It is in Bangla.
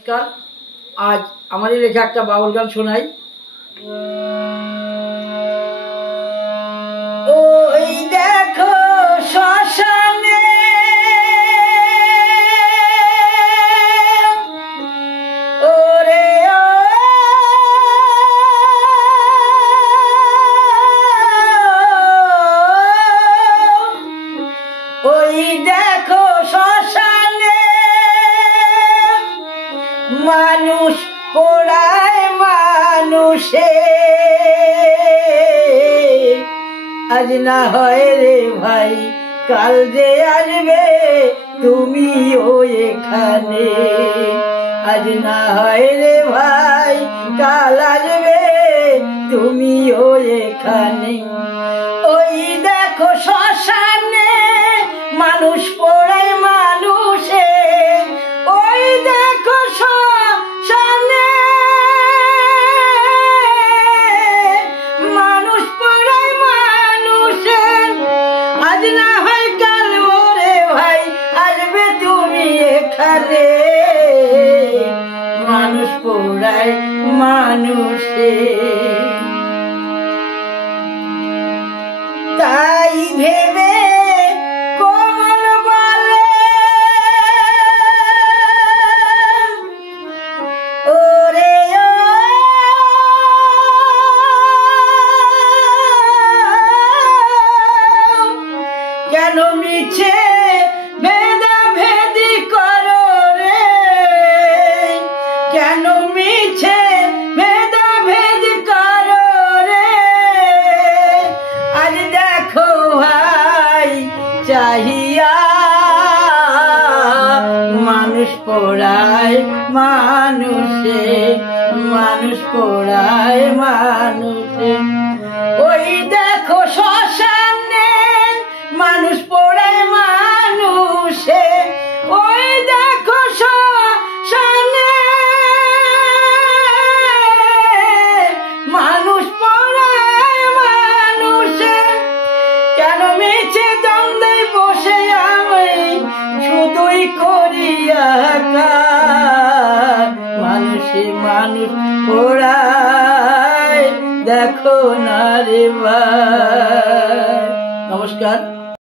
নমস্কার। আজ আমারই লেখা একটা বাউল গান শোনাই। ওই দেখো শ্মশানে ওরে ওই দেখো শ্মশানে মানুষ পোড়ায় মানুষে, আজ না হয় রে ভাই কাল যে আসবে তুমিও এখানে। আজ না হয় রে ভাই কাল আসবে তুমিও এখানে। ওই দেখো শ্মশানে মানুষ পোড়ায় মানুষে, ওই দেখো শ্মশানে মানুষ পোড়ায় মানুষে, আজ না হয় কাল ওরে ভাই আসবে তুমি এখানে। মানুষ পোড়ায় মানুষে, তাই ভেবে কোমল বলে ওরে কেন মিছে ভেদাভেদি করো রে, কেন মিছে ভেদাভেদি করো রে। আজ দেখো ভাই চাহিয়া মানুষ পোড়ায় মানুষে, মানুষ পোড়ায় মানুষে। ওই দেখো শ্মশানে মানুষ পোড়ায় মানুষে, ওই দেখো শ্মশানে মানুষ পোড়ায় মানুষে। কেন মিছে দ্বন্দ্বে বসে আমি শুধুই করিয়া মানুষে মানুষ পোড়ায় দেখো না রে ভাই। নমস্কার।